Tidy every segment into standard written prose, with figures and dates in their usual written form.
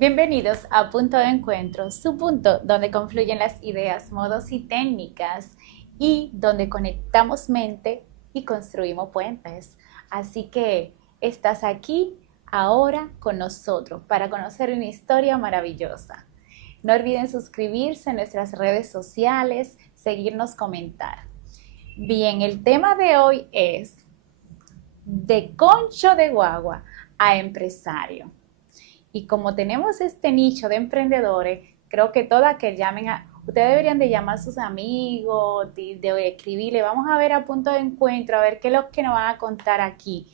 Bienvenidos a Punto de Encuentro, su punto donde confluyen las ideas, modos y técnicas y donde conectamos mente y construimos puentes. Así que estás aquí ahora con nosotros para conocer una historia maravillosa. No olviden suscribirse en nuestras redes sociales, seguirnos, comentar. Bien, el tema de hoy es de concho de guagua a empresario. Y como tenemos este nicho de emprendedores, creo que todas que llamen ustedes deberían de llamar a sus amigos, de escribirle, vamos a ver a punto de encuentro, a ver qué es lo que nos van a contar aquí,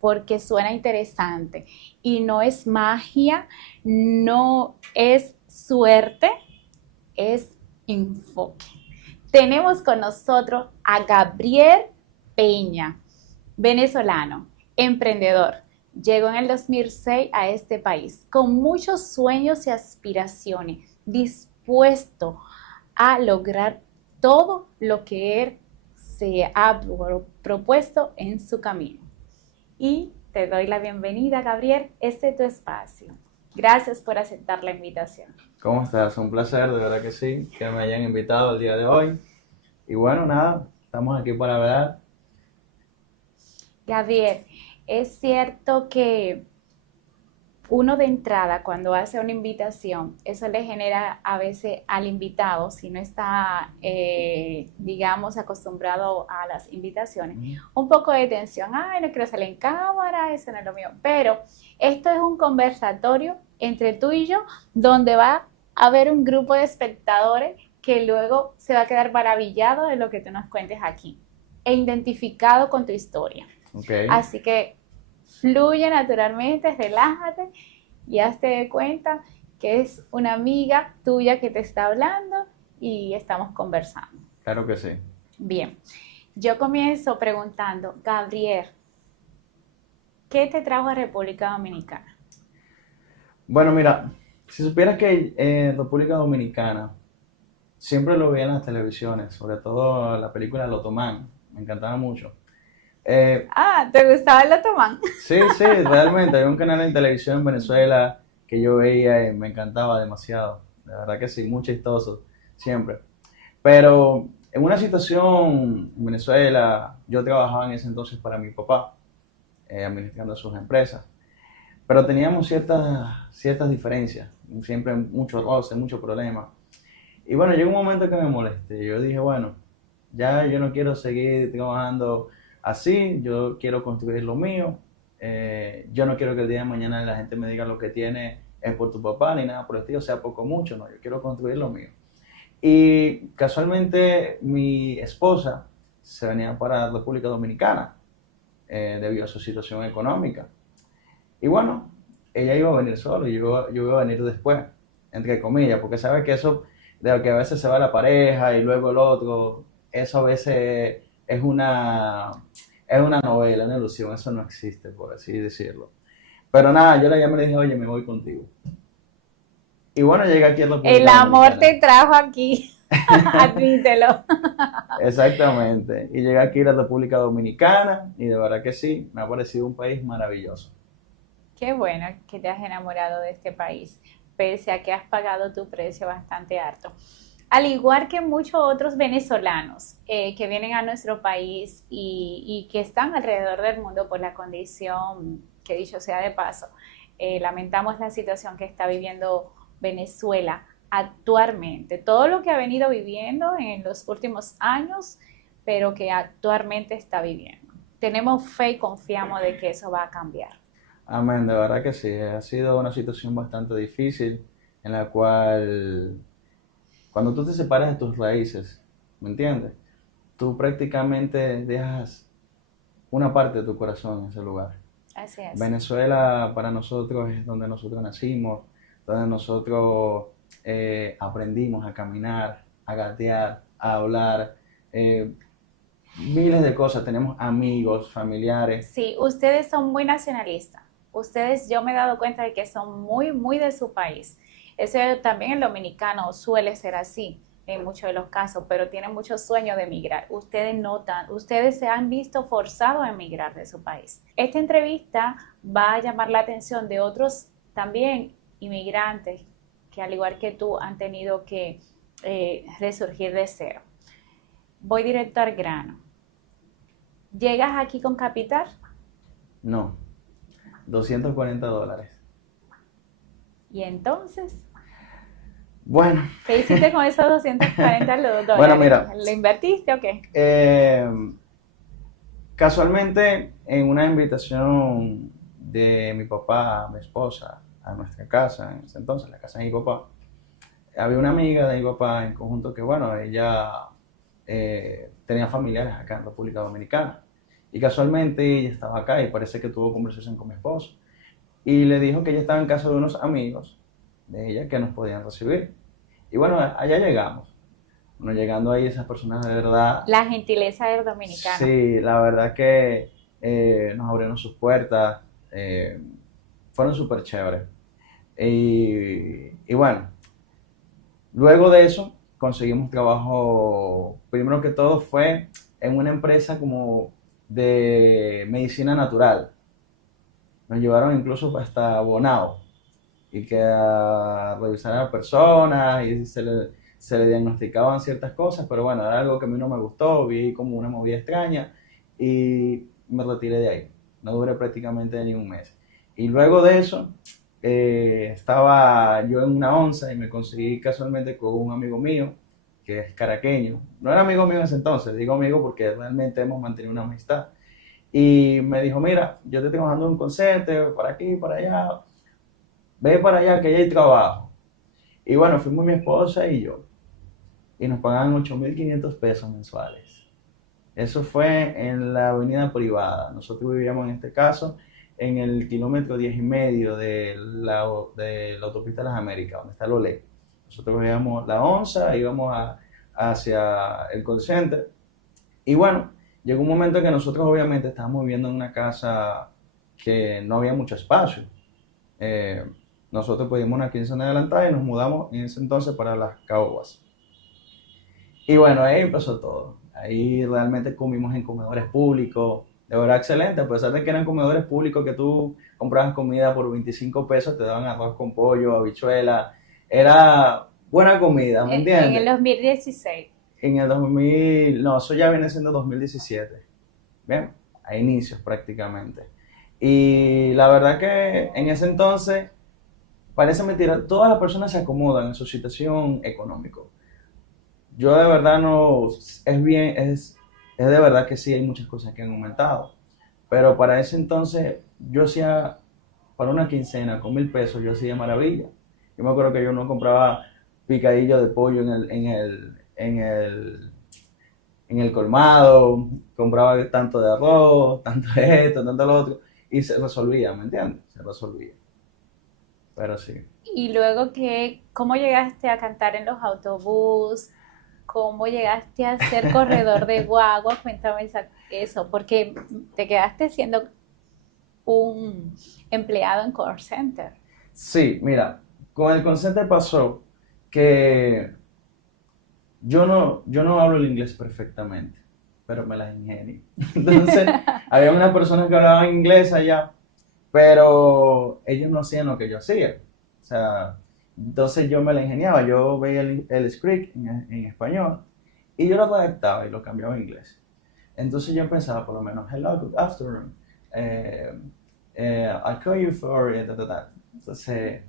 porque suena interesante. Y no es magia, no es suerte, es enfoque. Tenemos con nosotros a Gabriel Peña, venezolano, emprendedor. Llegó en el 2006 a este país con muchos sueños y aspiraciones, dispuesto a lograr todo lo que él se ha propuesto en su camino. Y te doy la bienvenida, Gabriel, este es tu espacio. Gracias por aceptar la invitación. ¿Cómo estás? Un placer, de verdad que sí, que me hayan invitado el día de hoy. Y bueno, nada, estamos aquí para hablar. Gabriel, es cierto que uno de entrada cuando hace una invitación, eso le genera a veces al invitado, si no está, digamos, acostumbrado a las invitaciones, un poco de tensión. Ay, no quiero salir en cámara, eso no es lo mío. Pero esto es un conversatorio entre tú y yo, donde va a haber un grupo de espectadores que luego se va a quedar maravillado de lo que tú nos cuentes aquí e identificado con tu historia. Okay. Así que fluye naturalmente, relájate y hazte de cuenta que es una amiga tuya que te está hablando y estamos conversando. Claro que sí. Bien, yo comienzo preguntando, Gabriel, ¿qué te trajo a República Dominicana? Bueno, mira, si supieras que en República Dominicana siempre lo veía en las televisiones, sobre todo la película El Otomán, me encantaba mucho. ¿Te gustaba el otomán? Sí, realmente, hay un canal en televisión en Venezuela que yo veía y me encantaba demasiado, de verdad que sí, muy chistoso, siempre. Pero en una situación en Venezuela, yo trabajaba en ese entonces para mi papá, administrando sus empresas, pero teníamos ciertas diferencias, siempre mucho roce, mucho problema. Y bueno, llegó un momento que me molesté, yo dije, bueno, ya yo no quiero seguir trabajando así, yo quiero construir lo mío, yo no quiero que el día de mañana la gente me diga lo que tiene es por tu papá ni nada por el estilo, sea poco o mucho, no, yo quiero construir lo mío. Y casualmente mi esposa se venía para la República Dominicana debido a su situación económica. Y bueno, ella iba a venir solo y yo iba a venir después, entre comillas, porque sabe que eso de que a veces se va la pareja y luego el otro, eso a veces es una novela, una ilusión, eso no existe, por así decirlo. Pero nada, yo la llamé y le dije, oye, me voy contigo. Y bueno, llegué aquí a la República El amor Dominicana. te trajo aquí, admítelo. Exactamente. Y llegué aquí a la República Dominicana y de verdad que sí, me ha parecido un país maravilloso. Qué bueno que te has enamorado de este país, pese a que has pagado tu precio bastante alto. Al igual que muchos otros venezolanos que vienen a nuestro país y que están alrededor del mundo por la condición, que dicho sea de paso, lamentamos la situación que está viviendo Venezuela actualmente. Todo lo que ha venido viviendo en los últimos años, pero que actualmente está viviendo. Tenemos fe y confiamos de que eso va a cambiar. Amén, de verdad que sí, ha sido una situación bastante difícil en la cual cuando tú te separas de tus raíces, ¿me entiendes? Tú prácticamente dejas una parte de tu corazón en ese lugar. Así es. Venezuela para nosotros es donde nosotros nacimos, donde nosotros aprendimos a caminar, a gatear, a hablar, eh, miles de cosas, tenemos amigos, familiares. Sí, ustedes son muy nacionalistas. Ustedes, yo me he dado cuenta de que son muy, muy de su país. Eso también el dominicano suele ser así en muchos de los casos, pero tienen mucho sueño de emigrar. Ustedes notan, ustedes se han visto forzados a emigrar de su país. Esta entrevista va a llamar la atención de otros también inmigrantes que al igual que tú han tenido que resurgir de cero. Voy directo al grano. ¿Llegas aquí con capital? No, $240. Y entonces, Bueno, ¿qué hiciste con esos $240? bueno, mira, ¿Lo invertiste o qué? casualmente en una invitación de mi papá, mi esposa, a nuestra casa, en ese entonces, la casa de mi papá, había una amiga de mi papá en conjunto que, bueno, ella tenía familiares acá en República Dominicana. Y casualmente ella estaba acá y parece que tuvo conversación con mi esposo. Y le dijo que ella estaba en casa de unos amigos de ella que nos podían recibir. Y bueno, allá llegamos. Bueno, llegando ahí, esas personas de verdad, La gentileza del dominicano. sí, la verdad que nos abrieron sus puertas, fueron súper chéveres. Y bueno, luego de eso conseguimos trabajo, primero que todo fue en una empresa como de medicina natural. Nos llevaron incluso hasta Bonao y que a revisar a personas y se le diagnosticaban ciertas cosas, pero bueno, era algo que a mí no me gustó, vi como una movida extraña y me retiré de ahí. No duré prácticamente ni un mes. Y luego de eso, estaba yo en una onza y me conseguí casualmente con un amigo mío que es caraqueño. No era amigo mío en ese entonces, digo amigo porque realmente hemos mantenido una amistad. Y me dijo, mira, yo te estoy trabajando en un concepto, para aquí, para allá, ve para allá que ya hay trabajo. Y bueno, fuimos mi esposa y yo. Y nos pagaban 8.500 pesos mensuales. Eso fue en la avenida privada. Nosotros vivíamos en este caso en el kilómetro 10 y medio de la autopista de las Américas, donde está el Olé. Nosotros veíamos la onza, íbamos hacia el call center. Y bueno, llegó un momento que nosotros obviamente estábamos viviendo en una casa que no había mucho espacio. Eh, Nosotros pedimos una quincena adelantada y nos mudamos en ese entonces para las Caguas. Y bueno, ahí empezó todo. Ahí realmente comimos en comedores públicos, de verdad excelente, a pesar de que eran comedores públicos que tú comprabas comida por 25 pesos, te daban arroz con pollo, habichuela, era buena comida, ¿me En el entiendes? 2016. En el 2000, no, eso ya viene siendo 2017, bien, a inicios prácticamente. Y la verdad que en ese entonces, parece mentira, todas las personas se acomodan en su situación económica. Yo de verdad no, es de verdad que sí hay muchas cosas que han aumentado, pero para ese entonces yo hacía, para una quincena con 1.000 pesos yo hacía maravilla. Yo me acuerdo que yo no compraba picadillo de pollo en el colmado, compraba tanto de arroz, tanto de esto, tanto de lo otro, y se resolvía, ¿me entiendes? Se resolvía, pero sí. Y luego ¿cómo llegaste a cantar en los autobuses? ¿Cómo llegaste a ser corredor de guagua? Cuéntame eso, porque te quedaste siendo un empleado en call center. Sí, mira, con el consente pasó que yo no hablo el inglés perfectamente, pero me las ingenio. Entonces, había unas personas que hablaban inglés allá, pero ellos no hacían lo que yo hacía. O sea, entonces yo me la ingeniaba, yo veía el script en español y yo lo redactaba y lo cambiaba a inglés. Entonces yo empezaba por lo menos, hello, good afternoon, eh, I'll call you for, ta, ta, ta. Entonces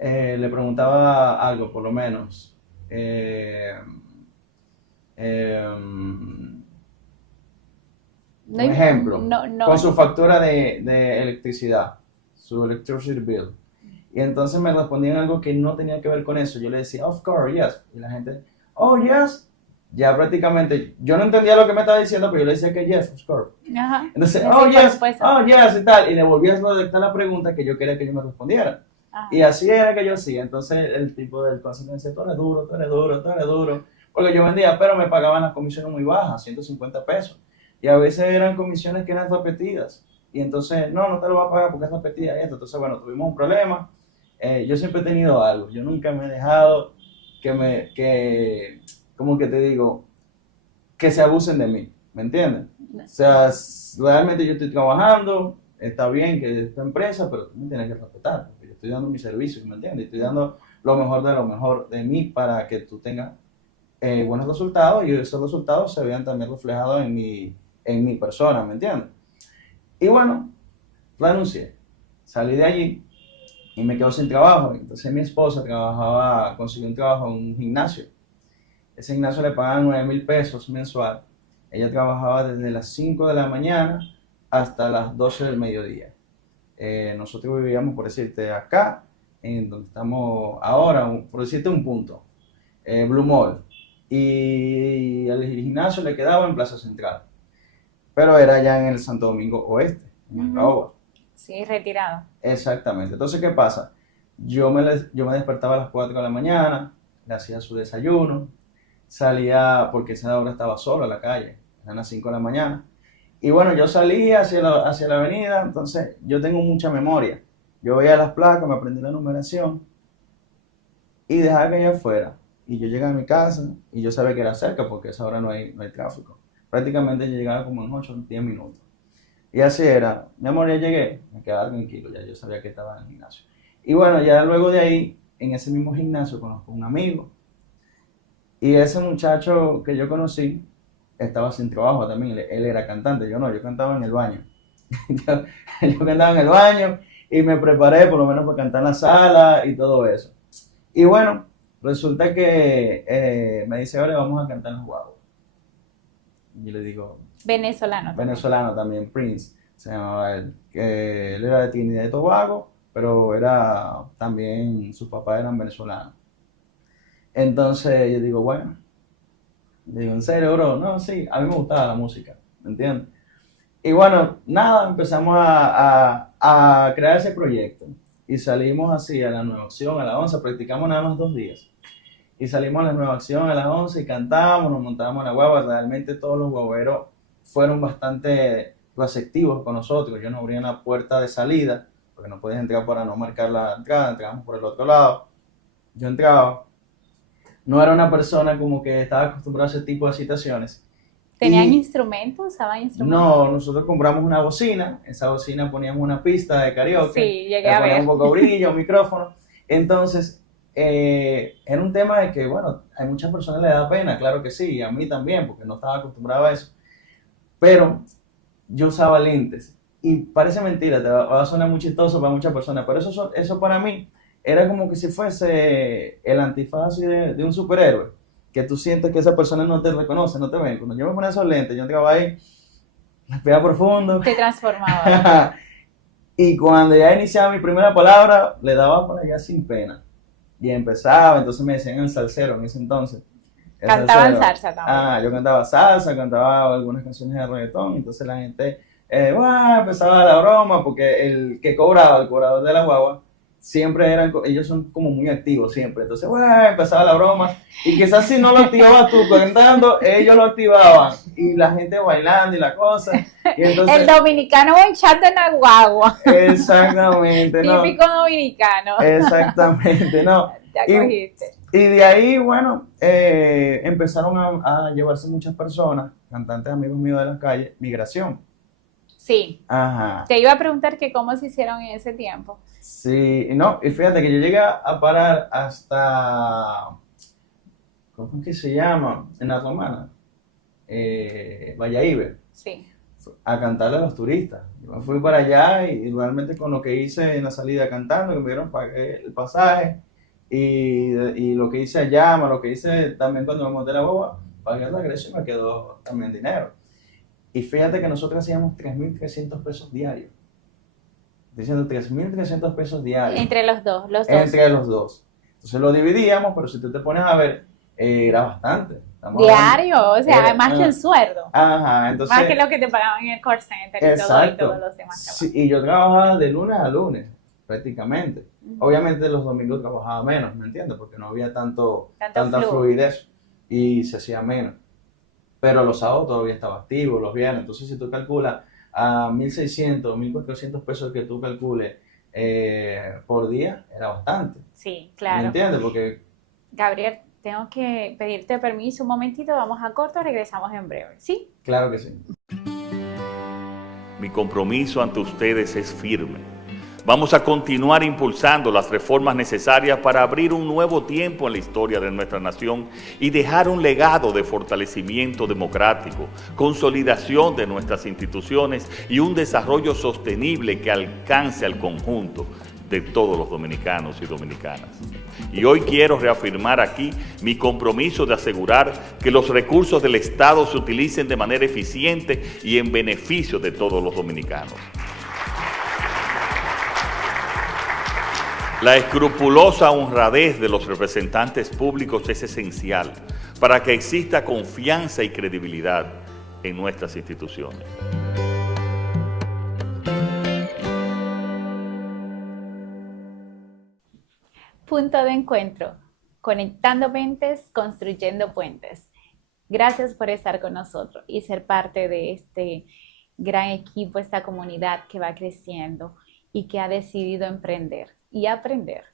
le preguntaba algo, por lo menos. Eh, un No, ejemplo, no, no. con su factura de electricidad, su electricity bill. Y entonces me respondían algo que no tenía que ver con eso. Yo le decía, of course, yes. Y la gente, oh, yes. Ya prácticamente, yo no entendía lo que me estaba diciendo, pero yo le decía que yes, of course. Ajá. Entonces, Sí, oh, por yes, supuesto. oh, yes, y tal. Y le volví a redactar la pregunta que yo quería que ellos me respondieran. Ajá. Y así era que yo hacía. Entonces el tipo del concepto me decía, tú eres duro, tú eres duro, tú eres duro. Porque yo vendía, pero me pagaban las comisiones muy bajas, 150 pesos. Y a veces eran comisiones que eran repetidas. Y entonces, no, no te lo va a pagar porque es repetida esto. Entonces, bueno, tuvimos un problema. Yo siempre he tenido algo. Yo nunca me he dejado como que te digo, que se abusen de mí. ¿Me entiendes? O sea, realmente yo estoy trabajando, está bien que es tu empresa, pero tú me tienes que respetar, porque yo estoy dando mi servicio, ¿me entiendes? Estoy dando lo mejor de mí para que tú tengas buenos resultados y esos resultados se vean también reflejados en mi persona, ¿me entiendes? Y bueno, renuncié, salí de allí y me quedo sin trabajo. Entonces mi esposa consiguió un trabajo en un gimnasio. Ese gimnasio le pagaban 9.000 pesos mensual. Ella trabajaba desde las 5 de la mañana hasta las 12 del mediodía. Nosotros vivíamos, por decirte, acá, en donde estamos ahora, por decirte un punto, Blue Mall. Y el gimnasio le quedaba en Plaza Central, pero era ya en el Santo Domingo Oeste, en el Caoba. Sí, retirado. Exactamente. Entonces, ¿qué pasa? Yo me despertaba a las 4 de la mañana, le hacía su desayuno, salía, porque esa hora estaba solo en la calle, eran las 5 de la mañana. Y bueno, yo salía hacia la avenida, entonces yo tengo mucha memoria. Yo veía las placas, me aprendí la numeración y dejaba que ella fuera. Y yo llegaba a mi casa y yo sabía que era cerca porque a esa hora no hay tráfico. Prácticamente yo llegaba como en 8 o 10 minutos. Y así era, mi amor, ya llegué, me quedaba tranquilo, ya yo sabía que estaba en el gimnasio. Y bueno, ya luego de ahí, en ese mismo gimnasio conozco a un amigo. Y ese muchacho que yo conocí estaba sin trabajo también, él era cantante, yo no, yo cantaba en el baño. Yo cantaba en el baño y me preparé por lo menos para cantar en la sala y todo eso. Y bueno, resulta que me dice, ahora vamos a cantar en los guagos. Y yo le digo, Venezolano. venezolano también, Prince, se llamaba él, que él era de Trinidad y Tobago, pero era también, sus papás eran venezolanos. Entonces yo digo, bueno, le digo, ¿en serio, bro? No, sí, a mí me gustaba la música, ¿me entiendes? Y bueno, nada, empezamos a crear ese proyecto y salimos así a la Nueva Acción, a las 11, practicamos nada más 2 días. Y salimos a la Nueva Acción a las 11 y cantamos, nos montábamos en la guagua. Realmente todos los guagueros fueron bastante receptivos con nosotros. Yo no abría la puerta de salida, porque no podías entrar para no marcar la entrada, entramos por el otro lado. Yo entraba, no era una persona como que estaba acostumbrada a ese tipo de situaciones. ¿Tenían Y instrumentos? ¿Usaban instrumentos? no, nosotros compramos una bocina, esa bocina poníamos una pista de karaoke, Sí, llegué le a poníamos ver. un poco de brillo, un micrófono. Entonces, era un tema de que, bueno, a muchas personas le da pena, claro que sí, y a mí también, porque no estaba acostumbrado a eso. Pero yo usaba lentes. Y parece mentira, va a sonar muy chistoso para muchas personas, pero eso para mí era como que si fuese el antifaz así de un superhéroe, que tú sientes que esa persona no te reconoce, no te ven. Cuando yo me ponía esos lentes, yo entraba ahí, respiraba profundo, Te transformaba. y cuando ya iniciaba mi primera palabra, le daba para allá sin pena. Y empezaba, entonces me decían el salsero en ese entonces. El Cantaban salsero. salsa también. Yo cantaba salsa, cantaba algunas canciones de reggaetón, entonces la gente, empezaba la broma, porque el que cobraba, el cobrador de la guagua, siempre ellos son como muy activos siempre, entonces, empezaba la broma, y quizás si no lo activabas tú cantando, ellos lo activaban, y la gente bailando y la cosa, y entonces, El dominicano bonchando en la guagua. exactamente, no, Típico dominicano. exactamente, no, Ya y, cogiste. y de ahí, bueno, empezaron a llevarse muchas personas, cantantes amigos míos de la calle, migración. Sí. Ajá. Te iba a preguntar que cómo se hicieron en ese tiempo. Sí, no, y fíjate que yo llegué a parar hasta, ¿cómo es que se llama? En la Romana, Valladolid, Sí. a cantarle a los turistas. Yo me fui para allá y realmente con lo que hice en la salida cantando, que me dieron el pasaje, y lo que hice allá, más lo que hice también cuando me monté la boba, pagué el regreso y me quedó también dinero. Y fíjate que nosotros hacíamos 3.300 pesos diarios. Diciendo 3.300 pesos diarios. Entre los dos, Entre los dos. Entonces lo dividíamos, pero si tú te pones a ver, era bastante. Diario, o sea, era, más que un sueldo. Ajá, entonces. Más que lo que te pagaban en el call center y todos los demás. Sí, y yo trabajaba de lunes a lunes, prácticamente. Obviamente los domingos trabajaba menos, ¿me entiendes? Porque no había tanta fluidez y se hacía menos. Pero los sábados todavía estaba activo, los viernes. Entonces, si tú calculas a 1.600, 1.400 pesos que tú calcules por día, era bastante. Sí, claro. ¿Me entiendes? Porque... Gabriel, tengo que pedirte permiso un momentito, vamos a corto, regresamos en breve, ¿sí? Claro que sí. mi compromiso ante ustedes es firme. Vamos a continuar impulsando las reformas necesarias para abrir un nuevo tiempo en la historia de nuestra nación y dejar un legado de fortalecimiento democrático, consolidación de nuestras instituciones y un desarrollo sostenible que alcance al conjunto de todos los dominicanos y dominicanas. Y hoy quiero reafirmar aquí mi compromiso de asegurar que los recursos del Estado se utilicen de manera eficiente y en beneficio de todos los dominicanos. La escrupulosa honradez de los representantes públicos es esencial para que exista confianza y credibilidad en nuestras instituciones. Punto de encuentro, conectando mentes, construyendo puentes. Gracias por estar con nosotros y ser parte de este gran equipo, esta comunidad que va creciendo y que ha decidido emprender y aprender.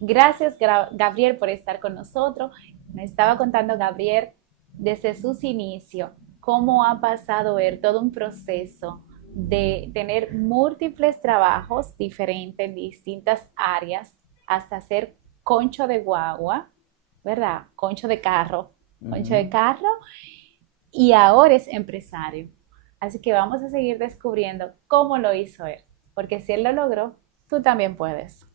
Gracias, Gabriel, por estar con nosotros. Me estaba contando Gabriel desde sus inicios cómo ha pasado ver todo un proceso de tener múltiples trabajos diferentes en distintas áreas hasta ser concho de guagua, ¿verdad? Concho de carro, y ahora es empresario. Así que vamos a seguir descubriendo cómo lo hizo él, porque si él lo logró, tú también puedes.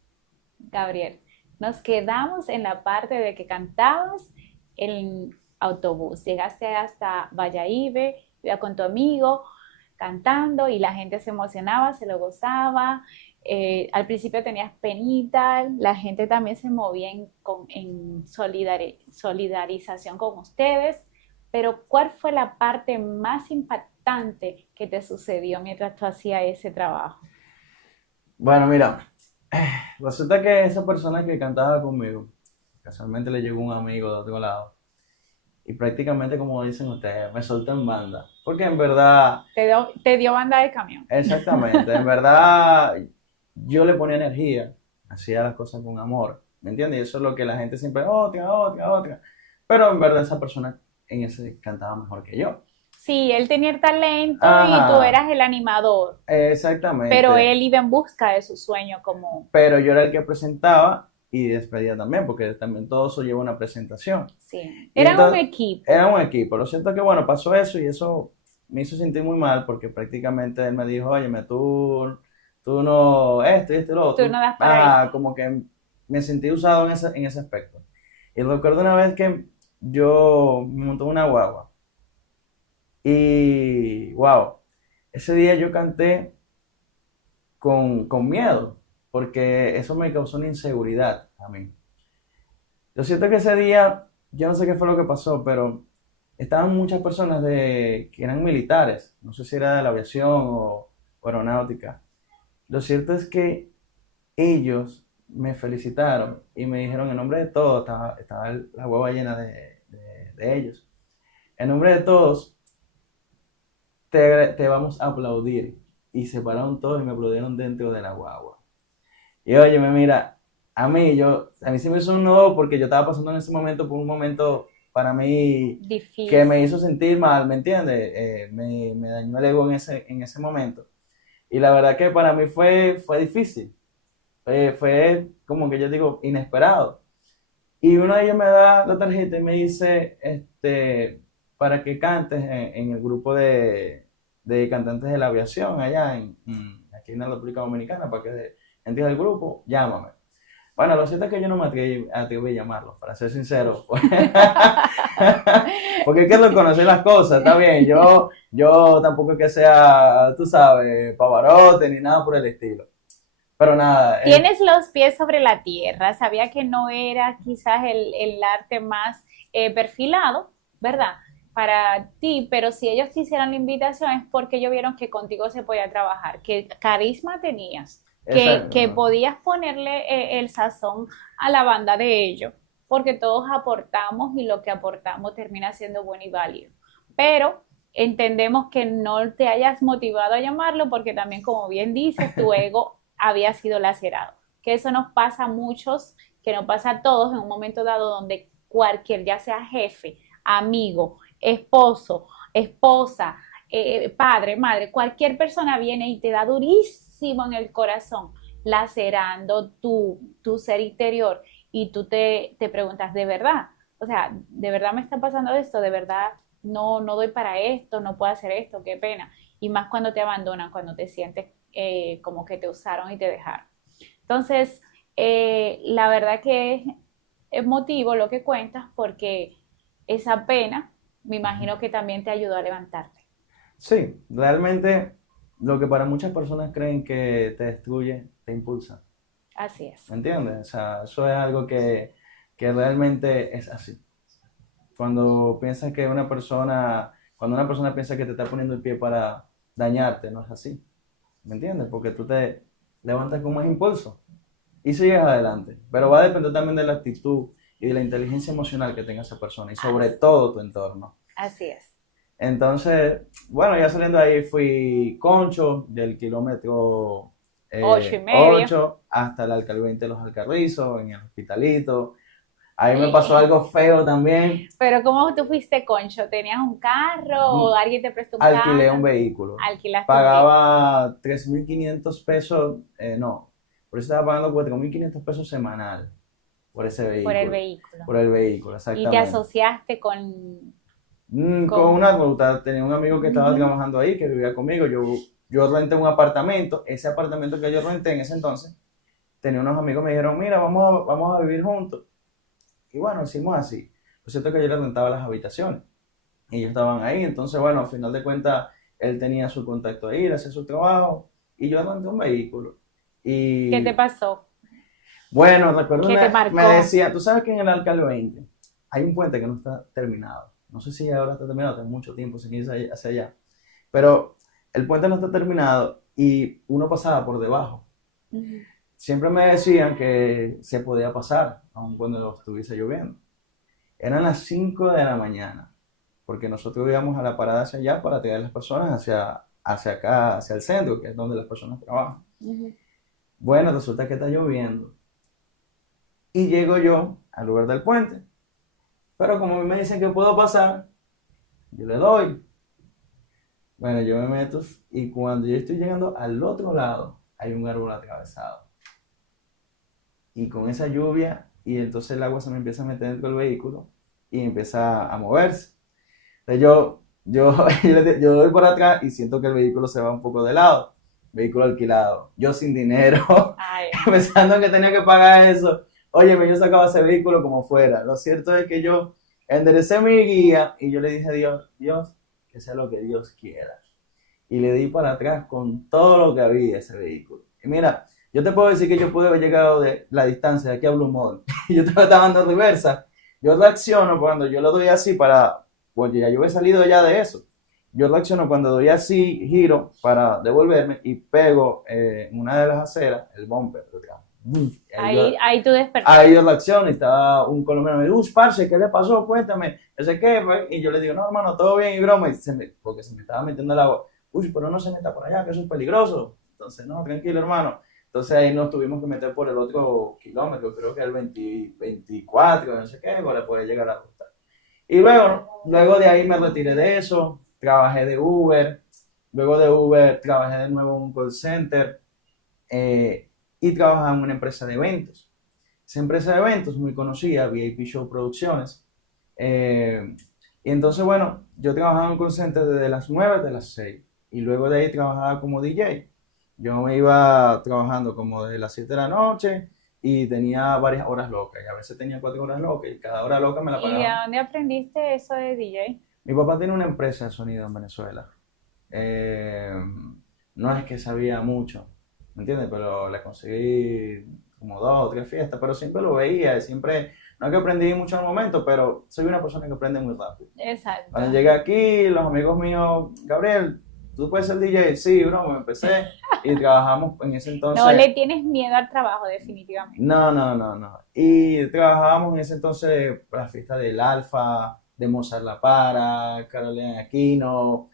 Gabriel, nos quedamos en la parte de que cantabas en autobús, llegaste hasta Valladolid, iba con tu amigo cantando y la gente se emocionaba, se lo gozaba. Al principio tenías penita, la gente también se movía en solidarización con ustedes, pero ¿cuál fue la parte más impactante que te sucedió mientras tú hacías ese trabajo? Bueno, mira, resulta que esa persona que cantaba conmigo, casualmente le llegó un amigo de otro lado y prácticamente, como dicen ustedes, me soltó en banda, porque en verdad... Te dio banda de camión. Exactamente, en verdad yo le ponía energía, hacía las cosas con amor, ¿me entiendes? Y eso es lo que la gente siempre, otra, pero en verdad esa persona en ese cantaba mejor que yo. Sí, él tenía el talento y tú Ajá, eras el animador, exactamente. pero él iba en busca de su sueño como... Pero yo era el que presentaba y despedía también, porque también todo eso lleva una presentación. Sí, Y eran un entonces, equipo. era un equipo. Lo cierto es que, bueno, pasó eso y eso me hizo sentir muy mal porque prácticamente él me dijo, óyeme, tú no, esto y esto y lo Tú otro. no das para esto. Como que me sentí usado en ese aspecto. Y recuerdo una vez que yo me monté en una guagua y, wow, ese día yo canté con miedo, porque eso me causó una inseguridad a mí. Lo cierto es que ese día, yo no sé qué fue lo que pasó, pero estaban muchas personas que eran militares, no sé si era de la aviación o aeronáutica. Lo cierto es que ellos me felicitaron y me dijeron en nombre de todos, estaba la hueva llena de ellos, en nombre de todos, te vamos a aplaudir. Y se pararon todos y me aplaudieron dentro de la guagua. Y oye, mira, a mí se me hizo un nudo porque yo estaba pasando en ese momento por un momento para mí que Difícil. me hizo sentir mal, ¿me entiendes? Me dañó el ego en ese momento. Y la verdad que para mí fue difícil. Fue como que yo digo, inesperado. Y uno de ellos me da la tarjeta y me dice, para que cantes en el grupo de cantantes de la aviación allá aquí en la República Dominicana, para que entres al grupo, llámame. Bueno, lo cierto es que yo no me atreví a llamarlo, para ser sincero. Porque es que no conocer las cosas, está bien. Yo tampoco es que sea, tú sabes, Pavarotti ni nada por el estilo. Pero nada. Tienes los pies sobre la tierra. Sabía que no era quizás el arte más perfilado, ¿verdad? Para ti, pero si ellos te hicieran la invitación es porque ellos vieron que contigo se podía trabajar, que carisma tenías, que Exacto. podías ponerle el sazón a la banda de ellos, porque todos aportamos y lo que aportamos termina siendo bueno y válido. Pero entendemos que no te hayas motivado a llamarlo porque también, como bien dices, tu ego había sido lacerado. Que eso nos pasa a muchos, que nos pasa a todos en un momento dado donde cualquier, ya sea jefe, amigo, esposo, esposa, padre, madre, cualquier persona viene y te da durísimo en el corazón, lacerando tu ser interior y tú te preguntas, ¿de verdad? O sea, ¿de verdad me está pasando esto? ¿De verdad no doy para esto? ¿No puedo hacer esto? Qué pena. Y más cuando te abandonan, cuando te sientes como que te usaron y te dejaron. Entonces, la verdad que es emotivo lo que cuentas porque esa pena, me imagino que también te ayudó a levantarte. Sí, realmente lo que para muchas personas creen que te destruye, te impulsa. Así es. ¿Me entiendes? O sea, eso es algo que realmente es así. Cuando piensas que cuando una persona piensa que te está poniendo el pie para dañarte, no es así. ¿Me entiendes? Porque tú te levantas con más impulso y sigues adelante. Pero va a depender también de la actitud y de la inteligencia emocional que tenga esa persona y sobre Así, todo tu entorno. así es. Entonces, bueno, ya saliendo de ahí fui concho del kilómetro 8,5. 8 hasta el Alcal 20 de los Alcarrizos, en el Hospitalito. Ahí me pasó Eh, algo feo también. Pero ¿cómo tú fuiste, Concho? ¿Tenías un carro o Mm, alguien te prestó un Alquilé un carro? vehículo. Alquilaste un vehículo Pagaba 3.500 pesos, no, por eso estaba pagando 4.500 pesos semanal por ese por el vehículo. vehículo. Por el vehículo, Y te exactamente. asociaste con, Con una con... ruta, tenía un amigo que estaba Ujú. trabajando ahí, que vivía conmigo. Yo renté un apartamento. Ese apartamento que yo renté en ese entonces, tenía unos amigos que me dijeron, mira, vamos a vivir juntos. Y bueno, hicimos así. Lo cierto es que yo le rentaba las habitaciones y ellos estaban ahí. Entonces, bueno, al final de cuentas, él tenía su contacto ahí, él hacía su trabajo y yo renté un vehículo. ¿Qué te Y pasó? bueno, recuerdo ¿Qué te me marcó? decía, tú sabes que en el Alcalde 20 hay un puente que no está terminado. No sé si ahora está terminado, tengo mucho tiempo sin ir hacia allá. Pero el puente no está terminado y uno pasaba por debajo. Ujú. Siempre me decían que se podía pasar, aun cuando estuviese lloviendo. Eran las 5 de la mañana, porque nosotros íbamos a la parada hacia allá para traer a las personas hacia acá, hacia el centro, que es donde las personas trabajan. Ujú. Bueno, resulta que está lloviendo. Y llego yo al lugar del puente. Pero como a mí me dicen que puedo pasar, yo le doy. Bueno, yo me meto y cuando yo estoy llegando al otro lado, hay un árbol atravesado. Y con esa lluvia, y entonces el agua se me empieza a meter dentro del vehículo y empieza a moverse. Entonces yo doy por atrás y siento que el vehículo se va un poco de lado. Vehículo alquilado. Yo sin dinero, Ay, pensando que tenía que pagar eso. Óyeme, yo sacaba ese vehículo como fuera. Lo cierto es que yo enderecé mi guía y yo le dije a Dios, Dios, que sea lo que Dios quiera. Y le di para atrás con todo lo que había ese vehículo. Y mira, yo te puedo decir que yo pude haber llegado de la distancia de aquí a Blue Mall. Y yo te lo estaba dando reversa. Yo reacciono cuando yo lo doy así porque ya yo he salido ya de eso. Yo reacciono cuando doy así, giro para devolverme y pego en una de las aceras el bumper. ahí tú Ahí despertaste. yo reacciono y estaba un colombiano, me dice, parce, ¿qué le pasó? Cuéntame. Yo sé qué, pues, y yo le digo, no, hermano, todo bien y broma, porque se me estaba metiendo el agua. Uy, pero no se meta por allá, que eso es peligroso. Entonces, no, tranquilo, hermano. Entonces ahí nos tuvimos que meter por el otro kilómetro, creo que el 20, 24, no sé qué, para poder llegar a la ruta. Y luego de ahí me retiré de eso, trabajé de Uber, luego de Uber trabajé de nuevo en un call center y trabajaba en una empresa de eventos. Esa empresa de eventos muy conocida, VIP Show Producciones. Eh, y entonces, bueno, yo trabajaba en un call center desde las 9 hasta las 6 y luego de ahí trabajaba como DJ. Yo me iba trabajando como de las 7 de la noche y tenía varias horas locas. Y a veces tenía 4 horas locas y cada hora loca me la ¿Y pagaban. a dónde aprendiste eso de DJ? Mi papá tiene una empresa de sonido en Venezuela. Eh, no es que sabía mucho, ¿me entiendes? Pero le conseguí como 2 o 3 fiestas, pero siempre lo veía, y siempre, no es que aprendí mucho al momento, pero soy una persona que aprende muy rápido. Exacto. Cuando llegué aquí, los amigos míos, Gabriel, ¿tú puedes ser DJ? Sí, bro, me empecé y trabajamos en ese No entonces. le tienes miedo al trabajo, definitivamente. No, no, no, no. Y trabajábamos en ese entonces la fiesta del Alfa, de Mozart La Para, Carolina Aquino,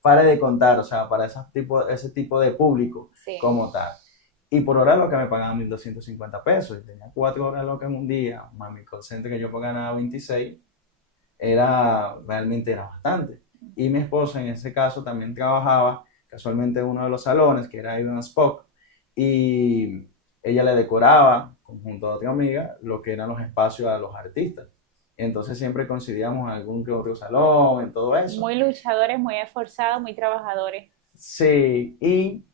para de contar, o sea, para ese tipo de público Sí. como tal. Y por hora lo que me pagaban 1.250 pesos, y tenía 4 horas locas en un día, más mi call center que yo ganaba 26, realmente era bastante. y mi esposa en ese caso también trabajaba casualmente en uno de los salones, que era Ivan Spock, y ella le decoraba, junto a otra amiga, lo que eran los espacios a los artistas. Entonces siempre coincidíamos en algún que otro salón, en todo eso. Muy luchadores, muy esforzados, muy trabajadores. Sí, y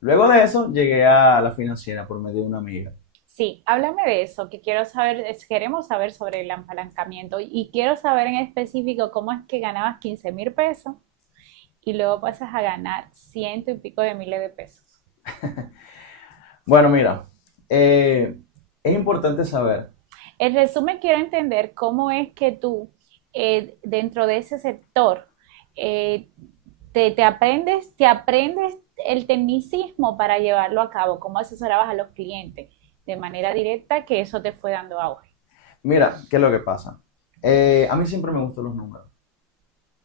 luego de eso llegué a la financiera por medio de una amiga. Sí, háblame de eso, que quiero saber, queremos saber sobre el apalancamiento y quiero saber en específico cómo es que ganabas 15,000 pesos y luego pasas a ganar ciento y pico de miles de pesos. Bueno, mira, es importante saber. En resumen, quiero entender cómo es que tú, dentro de ese sector, eh, te aprendes el tecnicismo para llevarlo a cabo, cómo asesorabas a los clientes de manera directa, que eso te fue dando auge. Mira, ¿qué es lo que pasa? A mí siempre me gustan los números.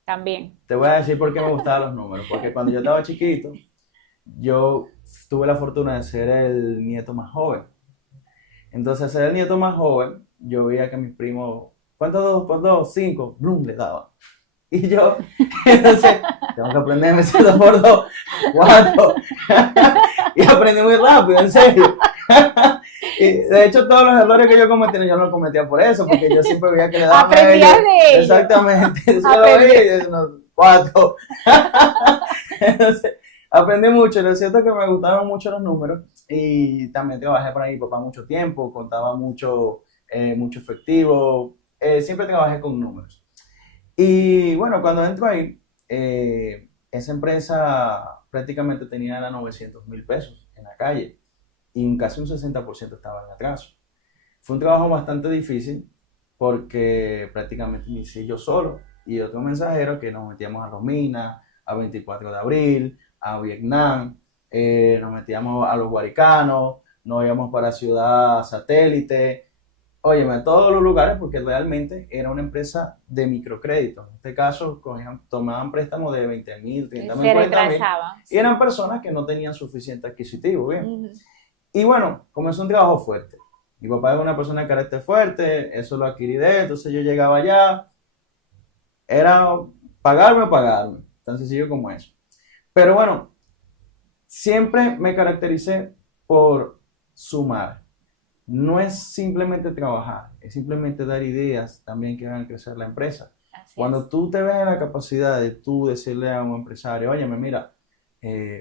También. Te voy a decir por qué me gustaban los números. Porque cuando yo estaba chiquito, yo tuve la fortuna de ser el nieto más joven. Entonces, ser el nieto más joven, yo veía que mis primos, ¿cuántos dos por dos? Cinco, ¡brum! Le daban. Y yo, entonces, tengo que aprenderme ese 2 por 2, 4. Y aprendí muy rápido, en serio. Y de hecho, todos los errores que yo cometí, yo no los cometía por eso, porque yo siempre veía que le daban a Aprendías ellos. de ellos. Exactamente. Yo lo Aprendí. veía y yo, no, 4. Entonces, aprendí mucho. Lo cierto es que me gustaban mucho los números y también trabajé para mi papá mucho tiempo, contaba mucho, mucho efectivo. Siempre trabajé con números. Y bueno, cuando entro ahí, esa empresa prácticamente tenía 900,000 pesos en la calle y casi un 60% estaba en atraso. Fue un trabajo bastante difícil porque prácticamente inicié yo solo y otro mensajero que nos metíamos a Los Minas, a 24 de abril, a Vietnam, nos metíamos a los Guaricanos, nos íbamos para Ciudad Satélite. Óyeme, a todos los lugares porque realmente era una empresa de microcrédito. En este caso, tomaban préstamos de 20,000, 30,000, Se 40,000 retrasaba. y eran personas que no tenían suficiente adquisitivo, ¿bien? Ujú. Y bueno, comenzó un trabajo fuerte. Mi papá era una persona de carácter fuerte, eso lo adquirí de él, entonces yo llegaba allá, era pagarme o pagarme, tan sencillo como eso. Pero bueno, siempre me caractericé por sumar. No es simplemente trabajar, es simplemente dar ideas también que hagan crecer la empresa. Así Cuando es. tú te ves en la capacidad de tú decirle a un empresario, óyeme, mira,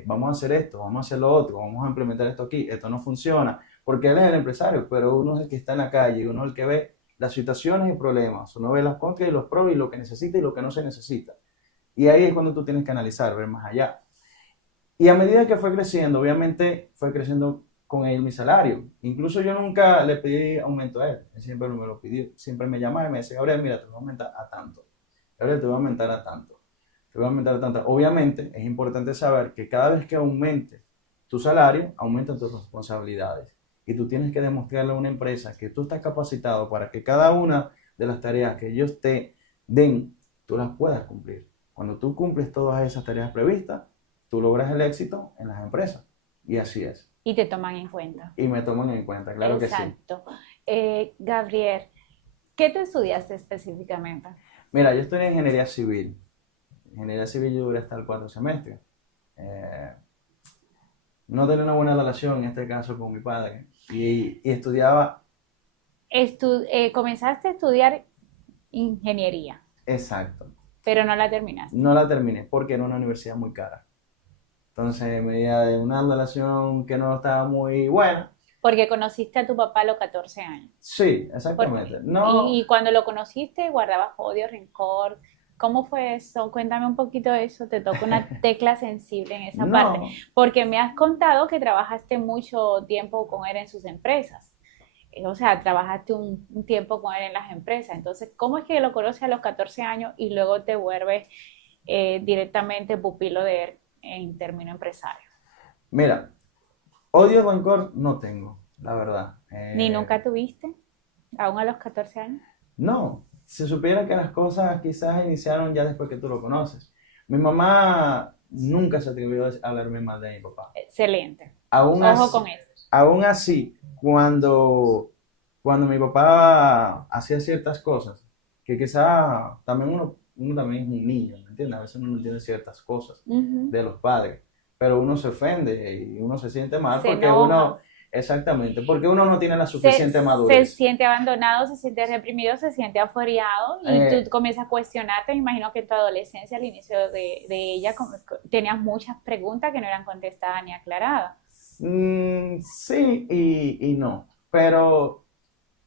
vamos a hacer esto, vamos a hacer lo otro, vamos a implementar esto aquí, esto no funciona, porque él es el empresario, pero uno es el que está en la calle, uno es el que ve las situaciones y problemas, uno ve las contras y los pros y lo que necesita y lo que no se necesita. Y ahí es cuando tú tienes que analizar, ver más allá. Y a medida que fue creciendo, obviamente fue creciendo con él mi salario. Incluso yo nunca le pedí aumento a él. Él siempre me lo pidió, siempre me llamaba y me decía, Gabriel, mira, te voy a aumentar a tanto. Gabriel, te voy a aumentar a tanto. Te voy a aumentar a tanto. Obviamente es importante saber que cada vez que aumente tu salario, aumentan tus responsabilidades. Y tú tienes que demostrarle a una empresa que tú estás capacitado para que cada una de las tareas que ellos te den, tú las puedas cumplir. Cuando tú cumples todas esas tareas previstas, tú logras el éxito en las empresas. Y así es. Y te toman en cuenta. Y me toman en cuenta, claro que sí. Exacto. Gabriel, ¿qué te estudiaste específicamente? Mira, yo estoy en ingeniería civil. Ingeniería civil yo duré hasta el 4 semestre. No tenía una buena relación en este caso con mi padre. Y estudiaba Comenzaste a estudiar ingeniería, exacto. pero no la terminaste. No la terminé porque era una universidad muy cara. Entonces, me medida de una relación que no estaba muy buena. Porque conociste a tu papá a los 14 años. Sí, exactamente. No, Y cuando lo conociste, guardabas odio, rencor. ¿Cómo fue eso? Cuéntame un poquito de eso. Te toca una tecla sensible en esa parte. no. Porque me has contado que trabajaste mucho tiempo con él en sus empresas. O sea, trabajaste un tiempo con él en las empresas. Entonces, ¿cómo es que lo conoces a los 14 años y luego te vuelves directamente pupilo de él en términos empresarios? Mira, odio, rencor no tengo, la verdad. ¿Ni nunca tuviste? ¿Aún a los 14 años? No, si supiera que las cosas quizás iniciaron ya después que tú lo conoces. Mi mamá nunca se atrevió a hablarme mal de mi papá. Excelente. Aún Ojo así, con eso. aún así, cuando mi papá hacía ciertas cosas, que quizás también uno también es un niño, ¿me entiendes? A veces uno no entiende ciertas cosas Ujú. de los padres, pero uno se ofende y uno se siente mal Se porque enoja. uno, exactamente, porque uno no tiene la suficiente Se madurez. siente abandonado, se siente reprimido, se siente afueriado y Eh, tú comienzas a cuestionarte. Me imagino que en tu adolescencia, al inicio de ella, tenías muchas preguntas que no eran contestadas ni aclaradas. sí y no, pero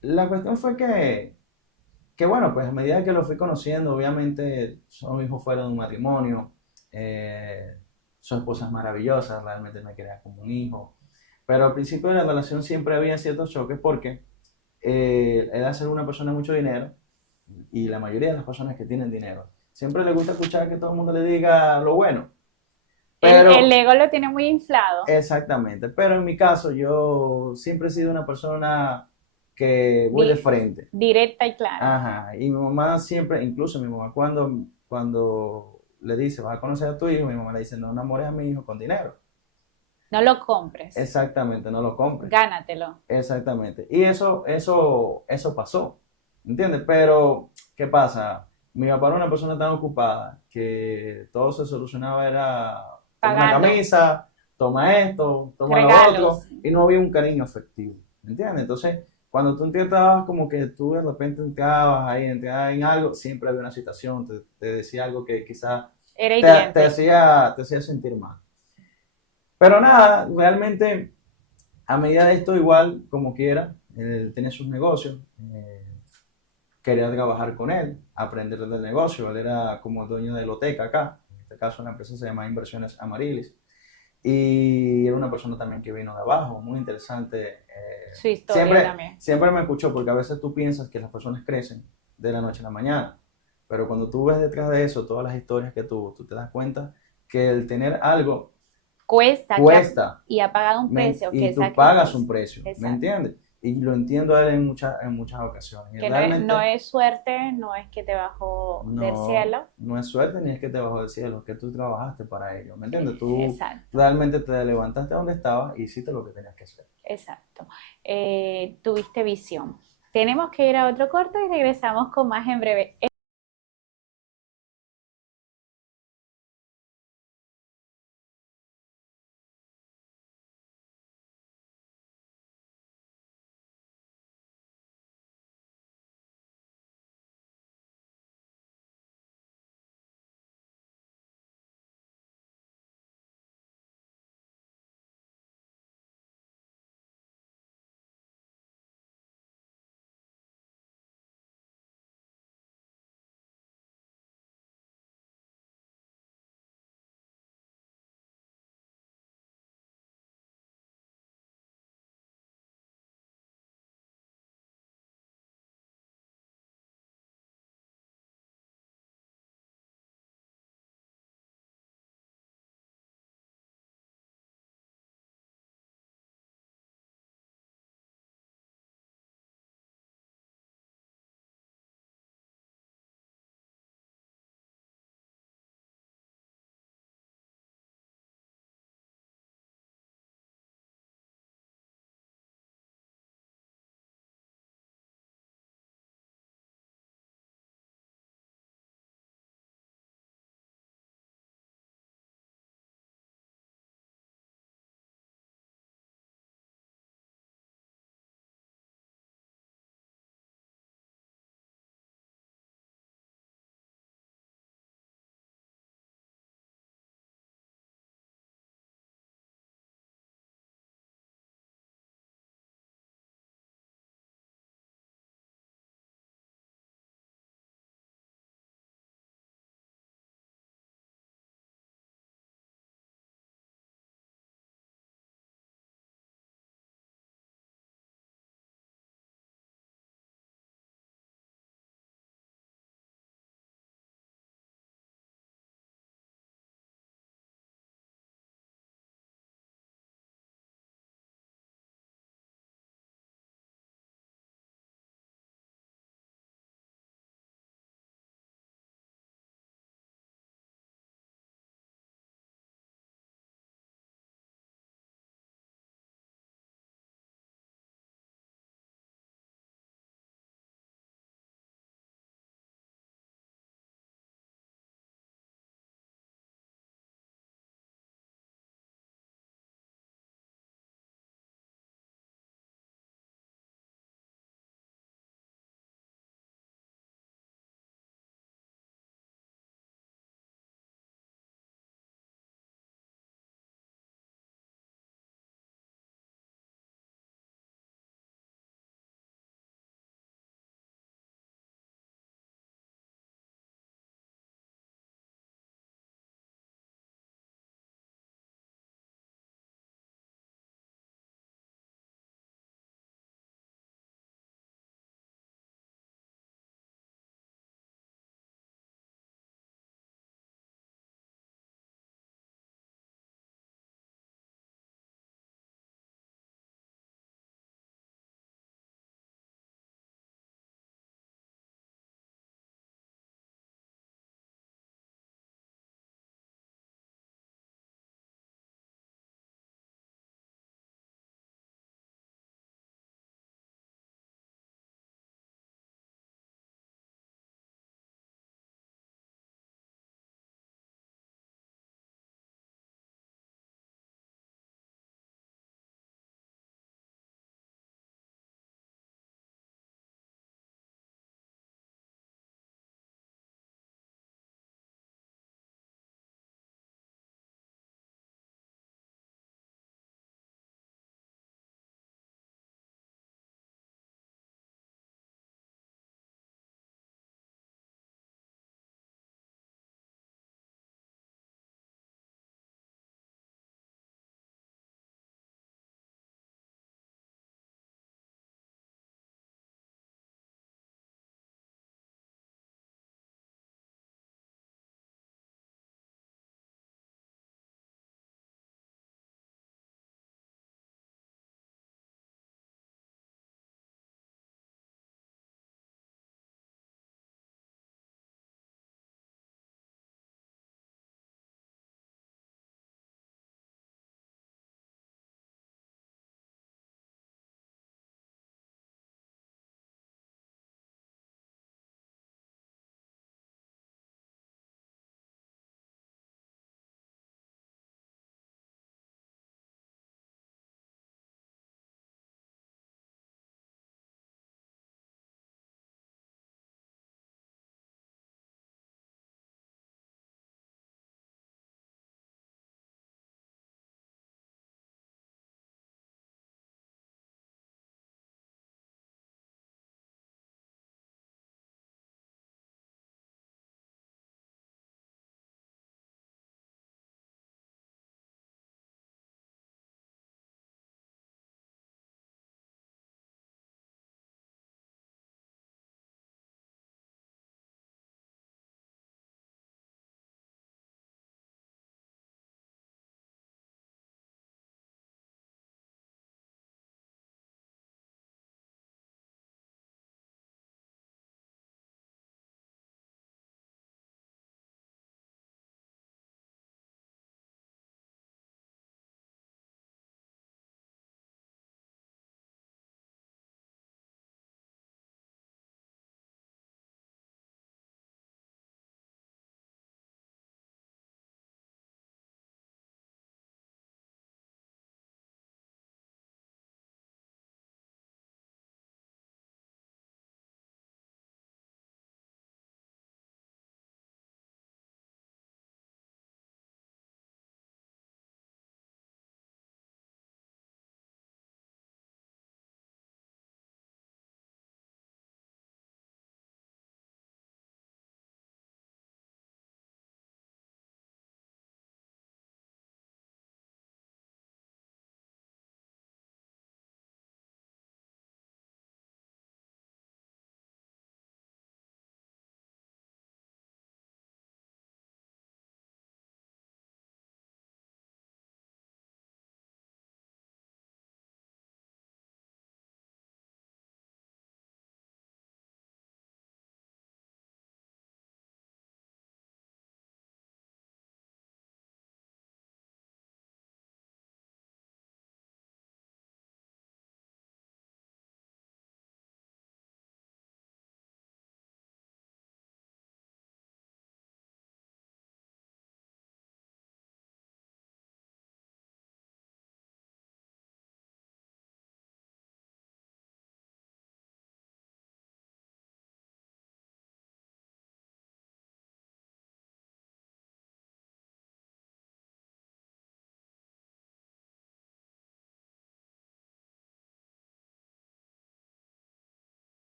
la cuestión fue que bueno, pues a medida que lo fui conociendo, obviamente son hijos fuera de un matrimonio, eh, son esposas maravillosas, realmente me quería como un hijo, pero al principio de la relación siempre había ciertos choques porque él al ser una persona de mucho dinero, y la mayoría de las personas que tienen dinero, siempre le gusta escuchar que todo el mundo le diga lo bueno, El pero ego lo tiene muy inflado, exactamente, pero en mi caso yo siempre he sido una persona que voy de frente. directa y clara. Ajá, y mi mamá siempre, incluso mi mamá cuando le dice, vas a conocer a tu hijo, mi mamá le dice, no enamores a mi hijo con dinero. No lo compres, Exactamente, no lo compres. gánatelo. Exactamente. Y eso pasó, ¿entiendes? Pero, ¿qué pasa? Mi papá era una persona tan ocupada que todo se solucionaba era, toma una Pagando. camisa, toma esto, toma lo Regalos. otro, y no había un cariño afectivo, ¿me entiendes? Entonces, cuando tú intentabas como que tú de repente entrabas en algo, siempre había una situación, te decía algo que quizás Era te hacía sentir mal. Pero nada, realmente a medida de esto, igual, como quiera, él tenía sus negocios, quería trabajar con él, aprender del negocio. Él era como el dueño de Loteca acá, en este caso la empresa se llama Inversiones Amarilis. Y era una persona también que vino de abajo, muy interesante. su historia también. Siempre me escuchó, porque a veces tú piensas que las personas crecen de la noche a la mañana, pero cuando tú ves detrás de eso todas las historias que tuvo, tú te das cuenta que el tener algo cuesta. Y ha pagado un precio que Y es tú sacrificio. pagas un precio, ¿me Exacto. entiendes? Y lo entiendo a él en muchas ocasiones. Y Que realmente no es suerte, no es que te bajó del cielo. no es suerte ni es que te bajó del cielo, es que tú trabajaste para ello, ¿me entiendes? Tú Exacto, realmente te levantaste donde estabas y hiciste lo que tenías que hacer. exacto. Tuviste visión. Tenemos que ir a otro corte y regresamos con más en breve.